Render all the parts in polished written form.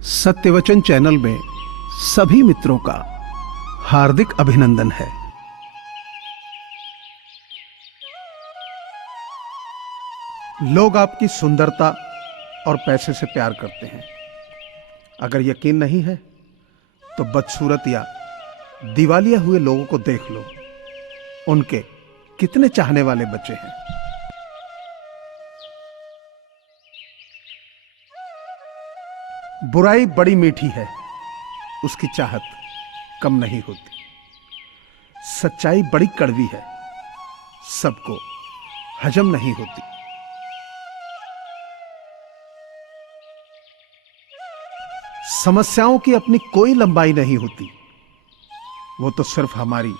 सत्यवचन channel में सभी मित्रों का हार्दिक अभिनंदन है। लोग आपकी सुंदरता और पैसे से प्यार करते हैं। अगर यकीन नहीं है तो बदसूरत या दिवालिया हुए लोगों को देख लो, उनके कितने चाहने वाले बचे हैं। बुराई बड़ी मीठी है, उसकी चाहत कम नहीं होती। सच्चाई बड़ी कड़वी है, सबको हजम नहीं होती। समस्याओं की अपनी कोई लंबाई नहीं होती, वो तो सिर्फ हमारी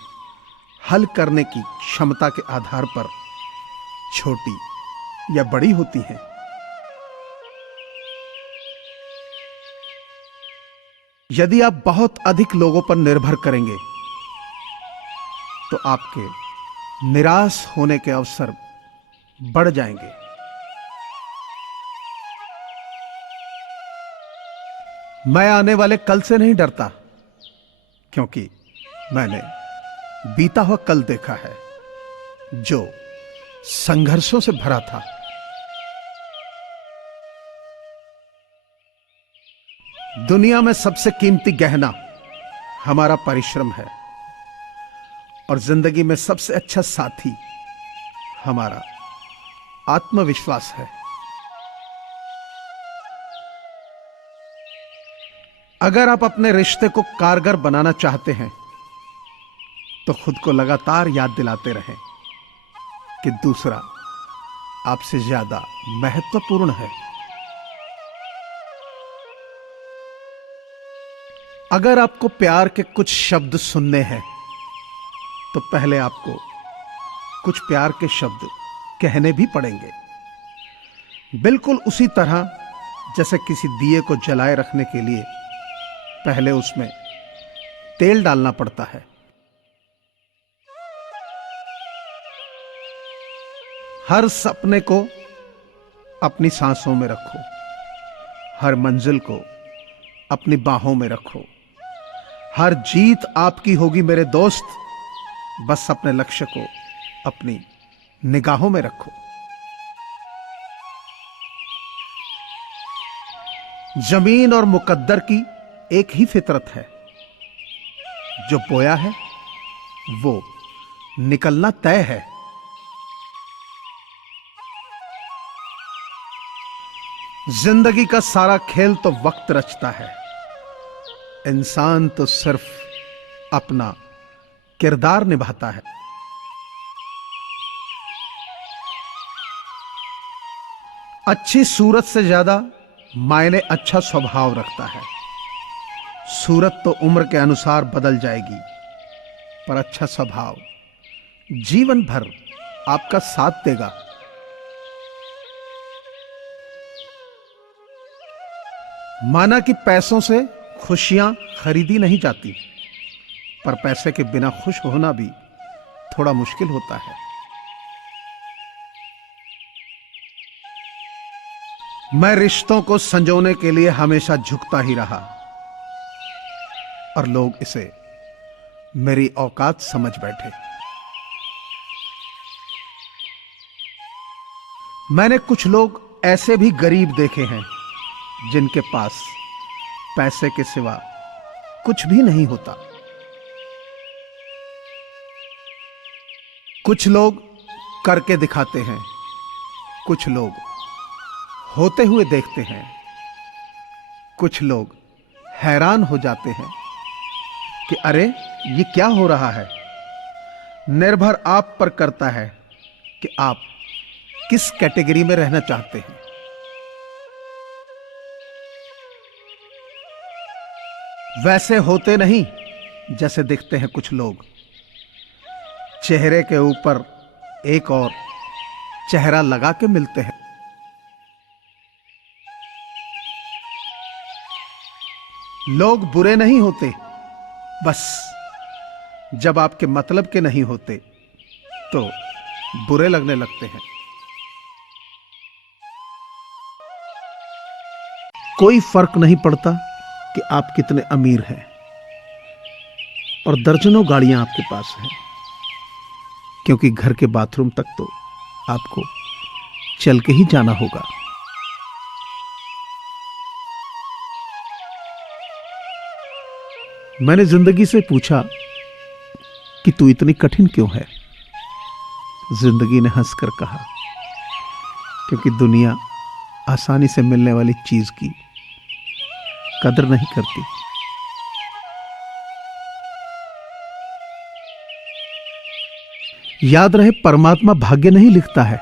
हल करने की क्षमता के आधार पर छोटी या बड़ी होती हैं। यदि आप बहुत अधिक लोगों पर निर्भर करेंगे तो आपके निराश होने के अवसर बढ़ जाएंगे। मैं आने वाले कल से नहीं डरता, क्योंकि मैंने बीता हुआ कल देखा है जो संघर्षों से भरा था। दुनिया में सबसे कीमती गहना हमारा परिश्रम है और जिंदगी में सबसे अच्छा साथी हमारा आत्मविश्वास है। अगर आप अपने रिश्ते को कारगर बनाना चाहते हैं तो खुद को लगातार याद दिलाते रहें कि दूसरा आपसे ज्यादा महत्वपूर्ण है। अगर आपको प्यार के कुछ शब्द सुनने हैं तो पहले आपको कुछ प्यार के शब्द कहने भी पड़ेंगे। बिल्कुल उसी तरह जैसे किसी दिए को जलाए रखने के लिए पहले उसमें तेल डालना पड़ता है। हर सपने को अपनी सांसों में रखो, हर मंजिल को अपनी बाहों में रखो। हर जीत आपकी होगी मेरे दोस्त, बस अपने लक्ष्य को अपनी निगाहों में रखो। जमीन और मुकद्दर की एक ही फितरत है, जो बोया है वो निकलना तय है। जिंदगी का सारा खेल तो वक्त रचता है, इंसान तो सिर्फ अपना किरदार निभाता है। अच्छी सूरत से ज्यादा मायने अच्छा स्वभाव रखता है। सूरत तो उम्र के अनुसार बदल जाएगी, पर अच्छा स्वभाव जीवन भर आपका साथ देगा। माना कि पैसों से खुशियां खरीदी नहीं जाती, पर पैसे के बिना खुश होना भी थोड़ा मुश्किल होता है। मैं रिश्तों को संजोने के लिए हमेशा झुकता ही रहा और लोग इसे मेरी औकात समझ बैठे। मैंने कुछ लोग ऐसे भी गरीब देखे हैं जिनके पास पैसे के सिवा कुछ भी नहीं होता। कुछ लोग करके दिखाते हैं, कुछ लोग होते हुए देखते हैं, कुछ लोग हैरान हो जाते हैं कि अरे ये क्या हो रहा है। निर्भर आप पर करता है कि आप किस कैटेगरी में रहना चाहते हैं। वैसे होते नहीं जैसे दिखते हैं कुछ लोग। चेहरे के ऊपर एक और चेहरा लगा के मिलते हैं। लोग बुरे नहीं होते, बस जब आपके मतलब के नहीं होते तो बुरे लगने लगते हैं। कोई फर्क नहीं पड़ता कि आप कितने अमीर हैं और दर्जनों गाड़ियां आपके पास हैं, क्योंकि घर के बाथरूम तक तो आपको चल के ही जाना होगा। मैंने जिंदगी से पूछा कि तू इतनी कठिन क्यों है? जिंदगी ने हंसकर कहा, क्योंकि दुनिया आसानी से मिलने वाली चीज की कदर नहीं करती। याद रहे, परमात्मा भाग्य नहीं लिखता है।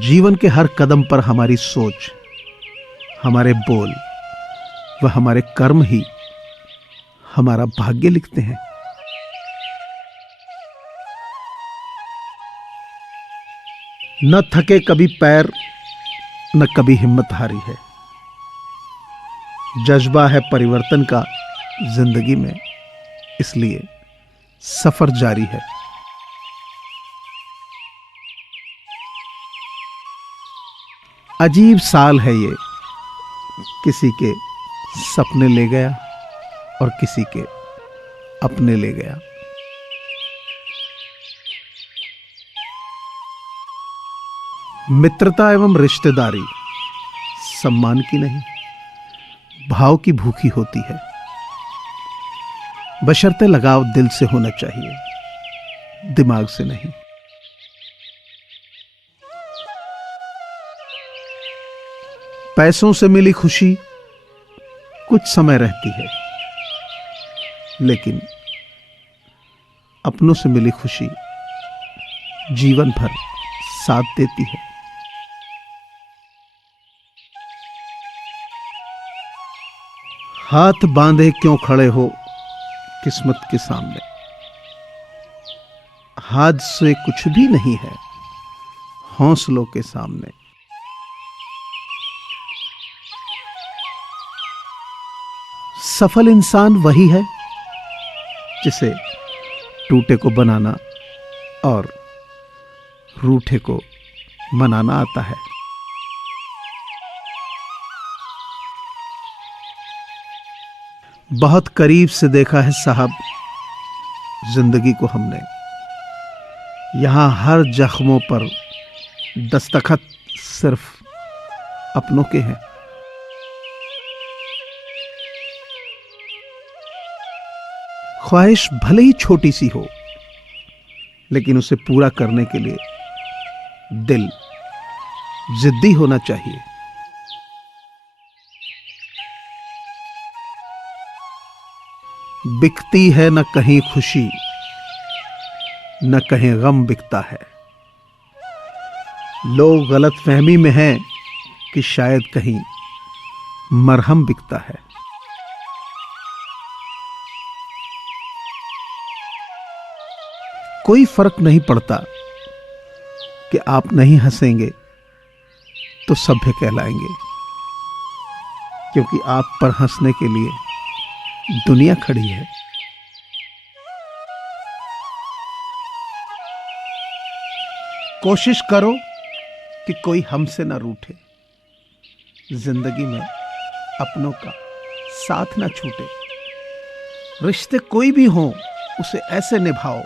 जीवन के हर कदम पर हमारी सोच, हमारे बोल व हमारे कर्म ही हमारा भाग्य लिखते हैं। न थके कभी पैर, न कभी हिम्मत हारी है। जज्बा है परिवर्तन का जिंदगी में, इसलिए सफर जारी है। अजीब साल है ये, किसी के सपने ले गया और किसी के अपने ले गया। मित्रता एवं रिश्तेदारी सम्मान की नहीं, भाव की भूखी होती है। बशर्ते लगाव दिल से होना चाहिए, दिमाग से नहीं। पैसों से मिली खुशी कुछ समय रहती है, लेकिन अपनों से मिली खुशी जीवन भर साथ देती है। हाथ बांधे क्यों खड़े हो किस्मत के सामने? हाथ से कुछ भी नहीं है हौसलों के सामने। सफल इंसान वही है जिसे टूटे को बनाना और रूठे को मनाना आता है। बहुत करीब से देखा है साहब जिंदगी को हमने, यहां हर जख्मों पर दस्तखत सिर्फ अपनों के हैं। ख्वाहिश भले ही छोटी सी हो, लेकिन उसे पूरा करने के लिए दिल जिद्दी होना चाहिए। बिकती है न कहीं खुशी, न कहीं गम बिकता है। लोग गलतफहमी में हैं कि शायद कहीं मरहम बिकता है। कोई फर्क नहीं पड़ता कि आप नहीं हंसेंगे तो सभ्य कहलाएंगे, क्योंकि आप पर हंसने के लिए दुनिया खड़ी है। कोशिश करो कि कोई हमसे ना रूठे, जिंदगी में अपनों का साथ ना छूटे। रिश्ते कोई भी हो उसे ऐसे निभाओ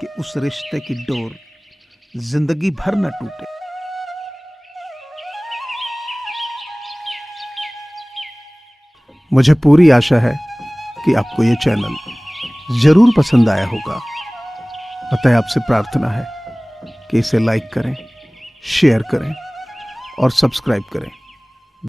कि उस रिश्ते की डोर जिंदगी भर न टूटे। मुझे पूरी आशा है कि आपको ये चैनल जरूर पसंद आया होगा। अतः आपसे प्रार्थना है कि इसे लाइक करें, शेयर करें और सब्सक्राइब करें।